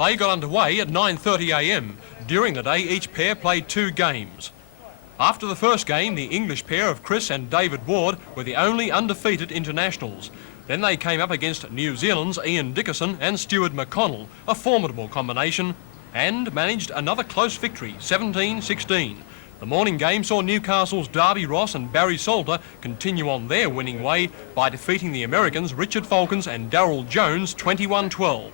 play got underway at 9:30 a.m. During the day, each pair played 2 games. After the first game, the English pair of Chris and David Ward were the only undefeated internationals. Then they came up against New Zealand's Ian Dickerson and Stuart McConnell, a formidable combination, and managed another close victory, 17-16. The morning game saw Newcastle's Darby Ross and Barry Salter continue on their winning way by defeating the Americans Richard Falkins and Darryl Jones 21-12.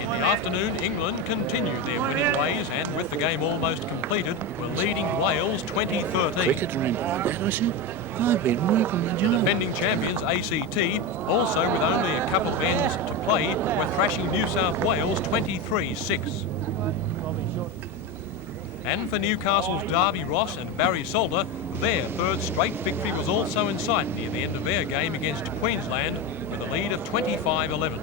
In the afternoon, England continued their winning ways and, with the game almost completed, were leading Wales 20-13. Cricketer in like that, I said. I've been working the job. Defending champions ACT, also with only a couple of ends to play, were thrashing New South Wales 23-6. And for Newcastle's Darby Ross and Barry Salter, their third straight victory was also in sight near the end of their game against Queensland with a lead of 25-11.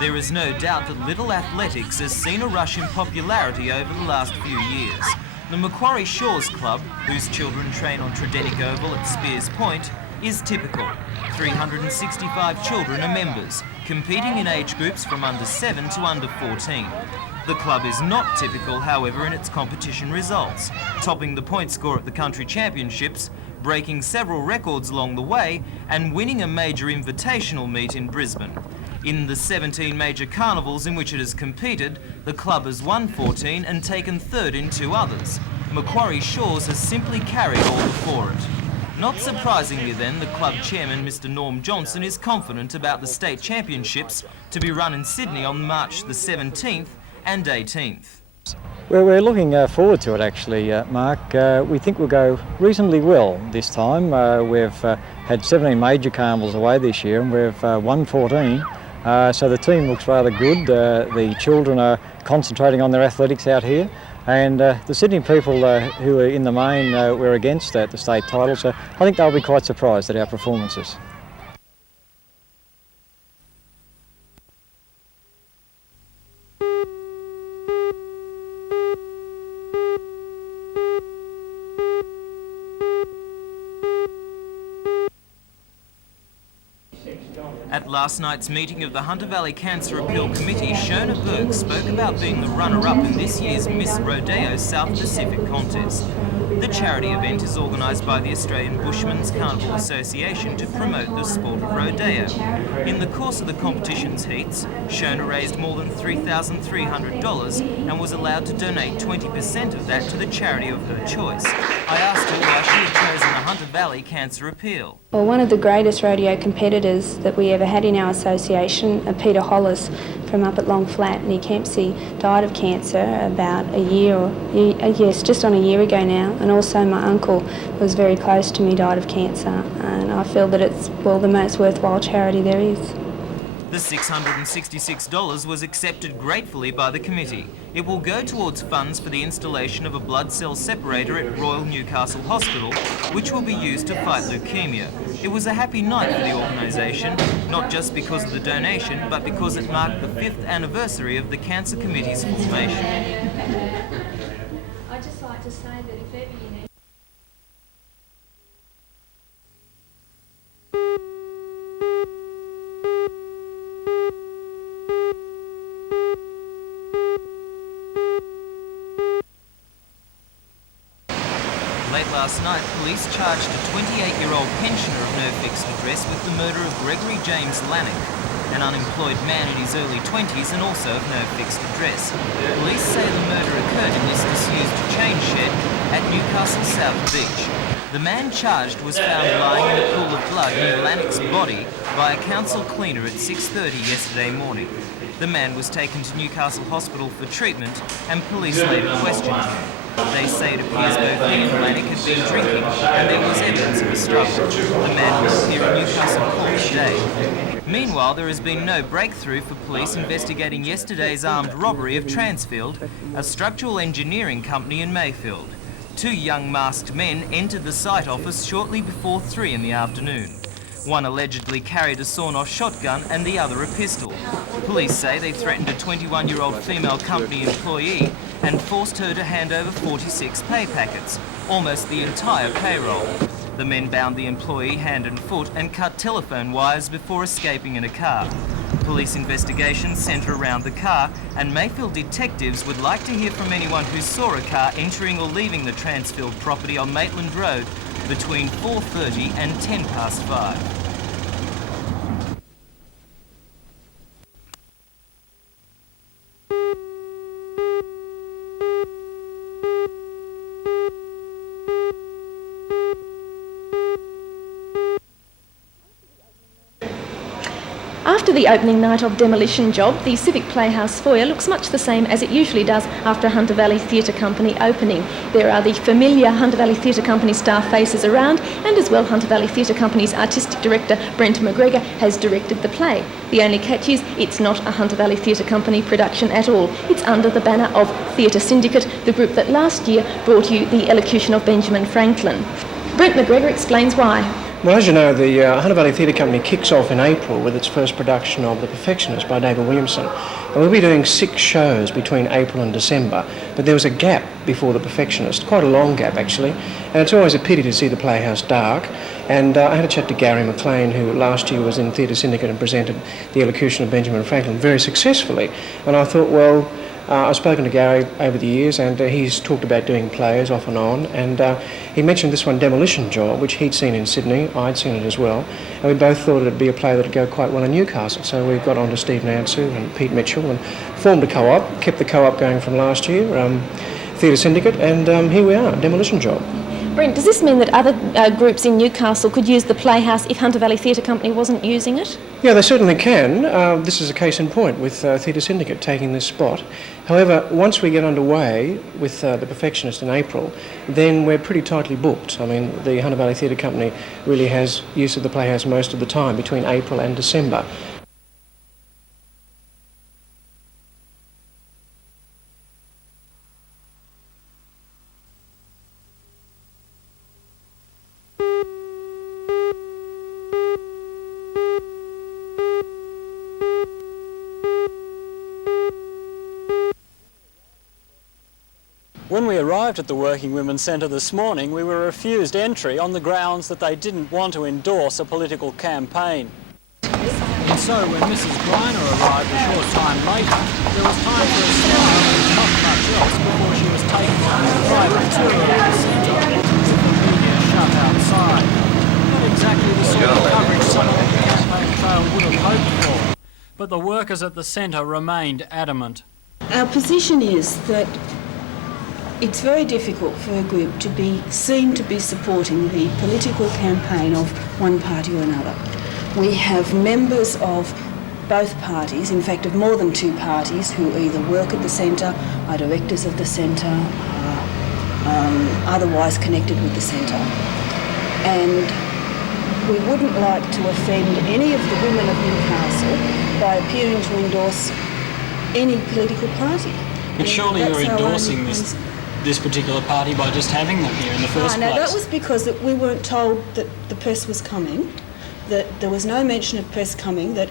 There is no doubt that Little Athletics has seen a rush in popularity over the last few years. The Macquarie Shores Club, whose children train on Tridenic Oval at Spears Point, is typical. 365 children are members, competing in age groups from under 7 to under 14. The club is not typical, however, in its competition results, topping the point score at the country championships, breaking several records along the way, and winning a major invitational meet in Brisbane. In the 17 major carnivals in which it has competed, the club has won 14 and taken third in 2 others. Macquarie Shores has simply carried all before it. Not surprisingly then, the club chairman, Mr. Norm Johnson, is confident about the state championships to be run in Sydney on March the 17th and 18th. Well, we're looking forward to it actually, Mark. We think we'll go reasonably well this time. We've had 17 major carnivals away this year and we've won 14. So the team looks rather good. The children are concentrating on their athletics out here, and the Sydney people who are in the main were against the state title, so I think they'll be quite surprised at our performances. At last night's meeting of the Hunter Valley Cancer Appeal Committee, Shona Burke spoke about being the runner-up in this year's Miss Rodeo South Pacific contest. The charity event is organised by the Australian Bushmen's Carnival Association to promote the sport of rodeo. In the course of the competition's heats, Shona raised more than $3,300 and was allowed to donate 20% of that to the charity of her choice. I asked her why she had chosen the Hunter Valley Cancer Appeal. Well, one of the greatest rodeo competitors that we ever had in our association, Peter Hollis from up at Long Flat near Kempsey, died of cancer about just on a year ago now, and also my uncle was very close to me, died of cancer, and I feel that it's, well, the most worthwhile charity there is. The $666 was accepted gratefully by the committee. It will go towards funds for the installation of a blood cell separator at Royal Newcastle Hospital, which will be used to fight leukemia. It was a happy night for the organisation, not just because of the donation, but because it marked the 5th anniversary of the Cancer Committee's formation. I'd just like to say that if ever you need... Late last night, police charged a 28-year-old pensioner of no fixed address with the murder of Gregory James Lannick, an unemployed man in his early 20s and also of no fixed address. Police say the murder occurred in this disused chain shed at Newcastle South Beach. The man charged was found lying in a pool of blood near Lannick's body by a council cleaner at 6:30 yesterday morning. The man was taken to Newcastle Hospital for treatment and police later questioned him. They say it appears both he and Lannick had been drinking and there was evidence of a struggle. The man will appear in Newcastle court today. Meanwhile, there has been no breakthrough for police investigating yesterday's armed robbery of Transfield, a structural engineering company in Mayfield. Two young masked men entered the site office shortly before 3 in the afternoon. One allegedly carried a sawn-off shotgun and the other a pistol. Police say they threatened a 21-year-old female company employee and forced her to hand over 46 pay packets, almost the entire payroll. The men bound the employee hand and foot and cut telephone wires before escaping in a car. Police investigations centre around the car, and Mayfield detectives would like to hear from anyone who saw a car entering or leaving the Transfield property on Maitland Road between 4:30 and 5:10. After the opening night of Demolition Job, the Civic Playhouse foyer looks much the same as it usually does after a Hunter Valley Theatre Company opening. There are the familiar Hunter Valley Theatre Company staff faces around, and as well Hunter Valley Theatre Company's artistic director Brent McGregor has directed the play. The only catch is it's not a Hunter Valley Theatre Company production at all. It's under the banner of Theatre Syndicate, the group that last year brought you The Elocution of Benjamin Franklin. Brent McGregor explains why. Well, as you know, the Hunter Valley Theatre Company kicks off in April with its first production of The Perfectionist by David Williamson. And we'll be doing 6 shows between April and December, but there was a gap before The Perfectionist, quite a long gap actually, and it's always a pity to see the Playhouse dark. And I had a chat to Gary McLean, who last year was in Theatre Syndicate and presented The Elocution of Benjamin Franklin very successfully. And I thought, well, I've spoken to Gary over the years, and he's talked about doing plays off and on, and he mentioned this one, Demolition Job, which he'd seen in Sydney. I'd seen it as well, and we both thought it'd be a play that'd go quite well in Newcastle. So we got on to Steve Nansu and Pete Mitchell and formed a co-op, kept the co-op going from last year, Theatre Syndicate, and here we are, Demolition Job. Brent, does this mean that other groups in Newcastle could use the Playhouse if Hunter Valley Theatre Company wasn't using it? Yeah, they certainly can. This is a case in point with Theatre Syndicate taking this spot. However, once we get underway with The Perfectionist in April, then we're pretty tightly booked. I mean, the Hunter Valley Theatre Company really has use of the Playhouse most of the time between April and December. When we arrived at the Working Women's Centre this morning, we were refused entry on the grounds that they didn't want to endorse a political campaign. And so when Mrs. Griner arrived a short time later, there was time for a smile and not much else before she was taken on a private tour of the centre, with the media shut outside. Not exactly the sort of coverage someone on the campaign trail would have hoped for, but the workers at the centre remained adamant. Our position is that it's very difficult for a group to be seen to be supporting the political campaign of one party or another. We have members of both parties, in fact of more than 2 parties, who either work at the centre, are directors of the centre, are otherwise connected with the centre. And we wouldn't like to offend any of the women of Newcastle by appearing to endorse any political party. But surely you're endorsing this particular party by just having them here in the first place. No, that was because we weren't told that the press was coming, that there was no mention of press coming, that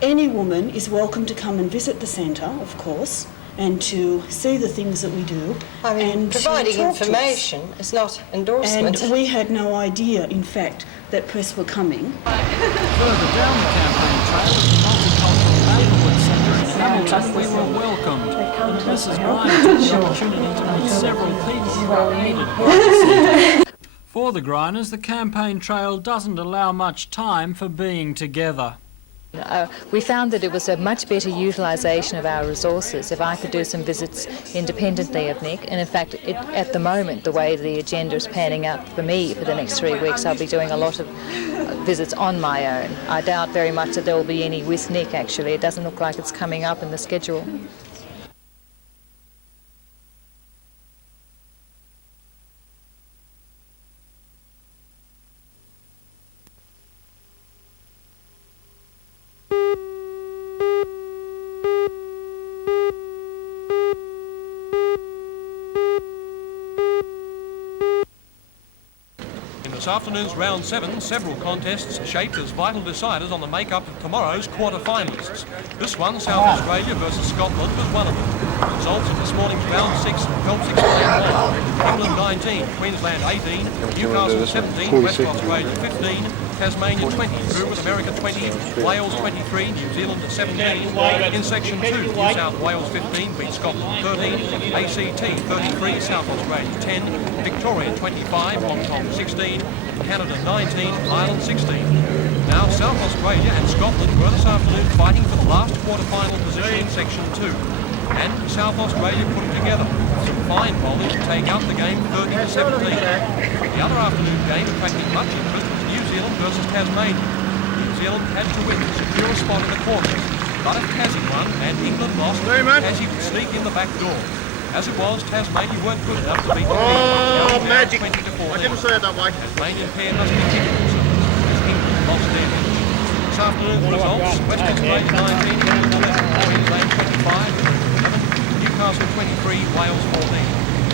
any woman is welcome to come and visit the centre, of course, and to see the things that we do. I mean, and providing information is not endorsement. And we had no idea, in fact, that press were coming. Further down the campaign trail at the Multicultural Neighbourhood Centre in Hamilton, we were welcomed. And Mrs. Griner took the opportunity to meet several people who were needed by the centre. For the Griners, the campaign trail doesn't allow much time for being together. We found that it was a much better utilisation of our resources if I could do some visits independently of Nick, and in fact at the moment the way the agenda is panning out for me for the next 3 weeks, I'll be doing a lot of visits on my own. I doubt very much that there will be any with Nick actually. It doesn't look like it's coming up in the schedule. This afternoon's round 7, several contests shaped as vital deciders on the make-up of tomorrow's quarter-finalists. This one, South Australia versus Scotland, was one of them. The results of this morning's round 6 helps explain why. England 19, Queensland 18, Newcastle 17, West Australia 15, Tasmania 20, through with America 20, Wales 23, New Zealand 17. In Section 2, New South Wales 15 beat Scotland 13, ACT 33, South Australia 10, Victoria 25, Hong Kong 16, Canada 19, Ireland 16. Now South Australia and Scotland were this afternoon fighting for the last quarter-final position in Section 2. And South Australia put it together. Some fine bowling to take out the game 30-17. The other afternoon game attracting much interest was New Zealand versus Tasmania. New Zealand had to win to secure a spot in the quarters. But if Tassie won and England lost, Tassie would sneak in the back door. As it was, Tasmania weren't good enough to beat the Queens. Magic! 20-14. I didn't say it that way. Tasmanian pair must continue themselves as England lost their pitch. This afternoon's results, West Australia 19, England 11, Queensland 25, Newcastle 23, Wales 14.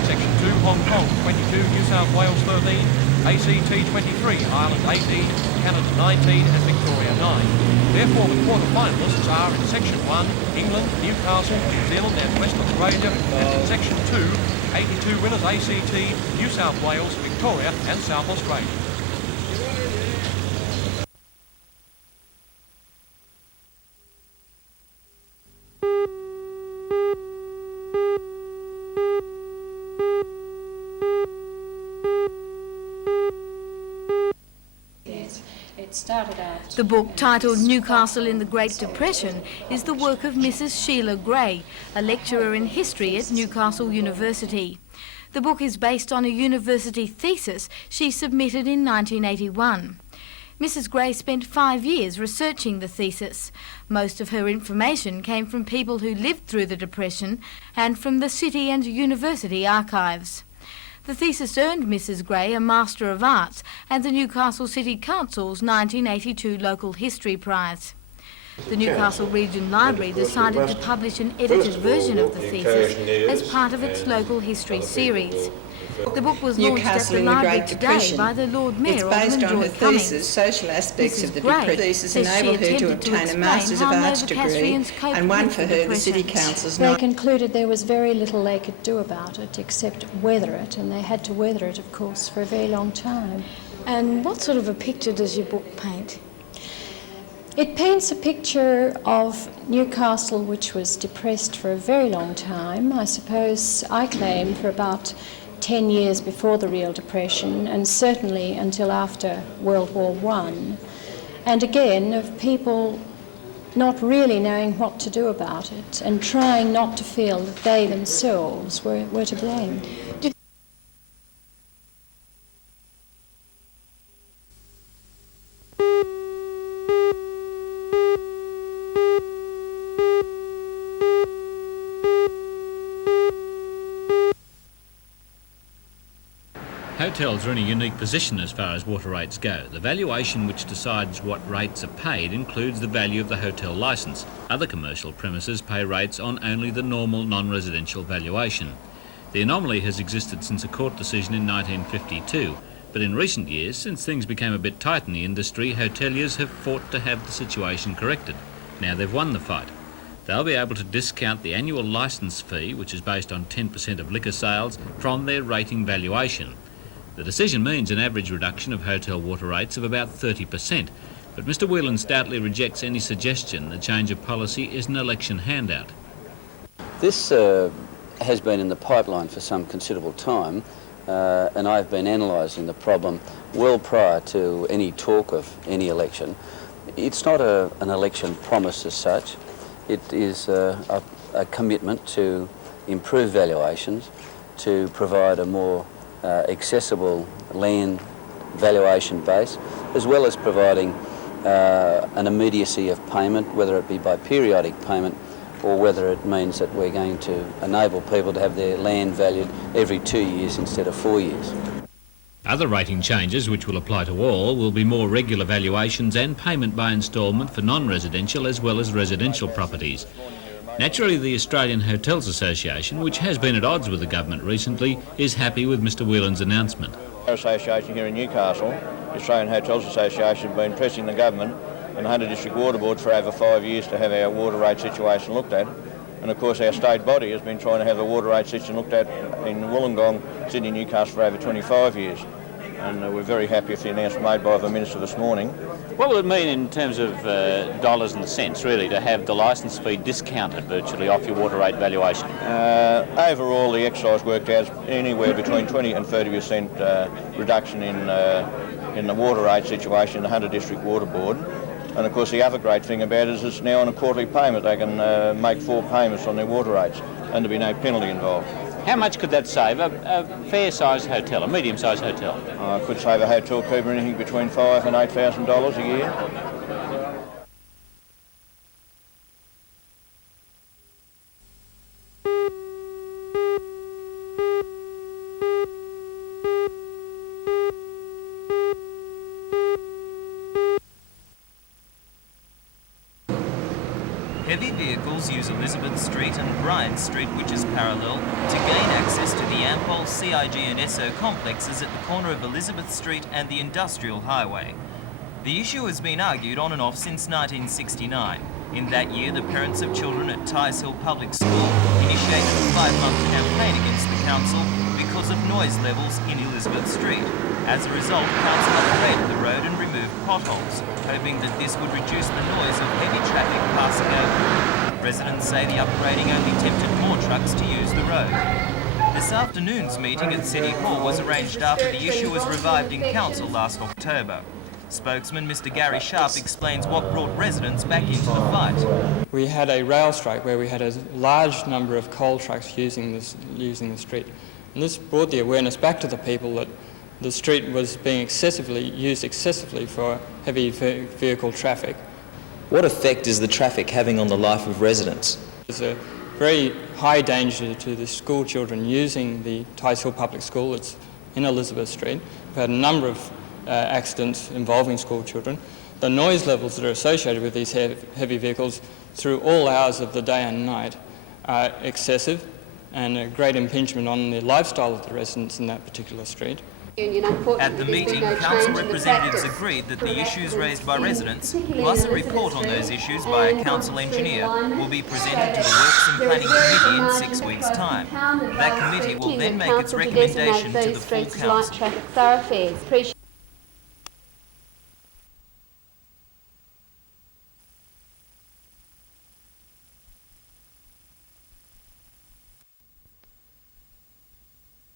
Section 2, Hong Kong 22, New South Wales 13, ACT 23, Ireland 18, Canada 19 and Victoria 9. Therefore the quarter-finalists are in Section 1, England, Newcastle, New Zealand and West Australia, and in Section 2, 82 winners ACT, New South Wales, Victoria and South Australia. The book, titled Newcastle in the Great Depression, is the work of Mrs. Sheila Gray, a lecturer in history at Newcastle University. The book is based on a university thesis she submitted in 1981. Mrs. Gray spent 5 years researching the thesis. Most of her information came from people who lived through the Depression and from the city and university archives. The thesis earned Mrs. Gray a Master of Arts and the Newcastle City Council's 1982 Local History Prize. The Newcastle Region Library decided to publish an edited version of the thesis as part of its local history series. The book was launched at the library today by the Lord Mayor. It's based on her thesis, social aspects of the depression. Thesis enabled her to obtain a Masters of Arts degree and won for her the City Council's. They concluded there was very little they could do about it except weather it, and they had to weather it, of course, for a very long time. And what sort of a picture does your book paint? It paints a picture of Newcastle, which was depressed for a very long time. I suppose I claim for about 10 years before the real depression, and certainly until after World War I. And again, of people not really knowing what to do about it and trying not to feel that they themselves were to blame. Hotels are in a unique position as far as water rates go. The valuation which decides what rates are paid includes the value of the hotel licence. Other commercial premises pay rates on only the normal non-residential valuation. The anomaly has existed since a court decision in 1952, but in recent years, since things became a bit tight in the industry, hoteliers have fought to have the situation corrected. Now they've won the fight. They'll be able to discount the annual licence fee, which is based on 10% of liquor sales, from their rating valuation. The decision means an average reduction of hotel water rates of about 30%, but Mr Whelan stoutly rejects any suggestion the change of policy is an election handout. This has been in the pipeline for some considerable time, and I've been analysing the problem well prior to any talk of any election. It's not an election promise as such. It is a commitment to improve valuations, to provide a more accessible land valuation base, as well as providing an immediacy of payment, whether it be by periodic payment or whether it means that we're going to enable people to have their land valued every 2 years instead of 4 years. Other rating changes, which will apply to all, will be more regular valuations and payment by instalment for non-residential as well as residential properties. Naturally, the Australian Hotels Association, which has been at odds with the government recently, is happy with Mr Whelan's announcement. Our association here in Newcastle, the Australian Hotels Association, have been pressing the government and the Hunter District Water Board for over 5 years to have our water rate situation looked at. And of course our state body has been trying to have the water rate situation looked at in Wollongong, Sydney, Newcastle for over 25 years. And we're very happy with the announcement made by the Minister this morning. What will it mean in terms of dollars and cents, really, to have the licence fee discounted virtually off your water rate valuation? Overall, the exercise worked out anywhere between 20 and 30% reduction in the water rate situation in the Hunter District Water Board. And of course the other great thing about it is it's now on a quarterly payment. They can make 4 payments on their water rates and there'll be no penalty involved. How much could that save a fair-sized hotel, a medium-sized hotel? Could save a hotel keeper anything between $5,000 and $8,000 a year. Heavy vehicles use Elizabeth Street and Bryant Street, which is parallel, to gain access to the Ampol, CIG and SO complexes at the corner of Elizabeth Street and the Industrial Highway. The issue has been argued on and off since 1969. In that year, the parents of children at Torres Hill Public School initiated a 5-month campaign against the council because of noise levels in Elizabeth Street. As a result, council upgraded the road and removed potholes, hoping that this would reduce the noise of heavy traffic passing over. Residents say the upgrading only tempted more trucks to use the road. This afternoon's meeting at City Hall was arranged after the issue was revived in council last October. Spokesman Mr Gary Sharp explains what brought residents back into the fight. We had a rail strike where we had a large number of coal trucks using the street. And this brought the awareness back to the people that the street was being used excessively for heavy vehicle traffic. What effect is the traffic having on the life of residents? There's a very high danger to the school children using the Torres Hill Public School. It's in Elizabeth Street. We've had a number of accidents involving school children. The noise levels that are associated with these heavy vehicles through all hours of the day and night are excessive and a great impingement on the lifestyle of the residents in that particular street. At the meeting, council representatives agreed that the issues raised by residents, plus a report on those issues by a council engineer, will be presented to the Works and Planning Committee in 6 weeks' time. That committee will then make its recommendation to the full council.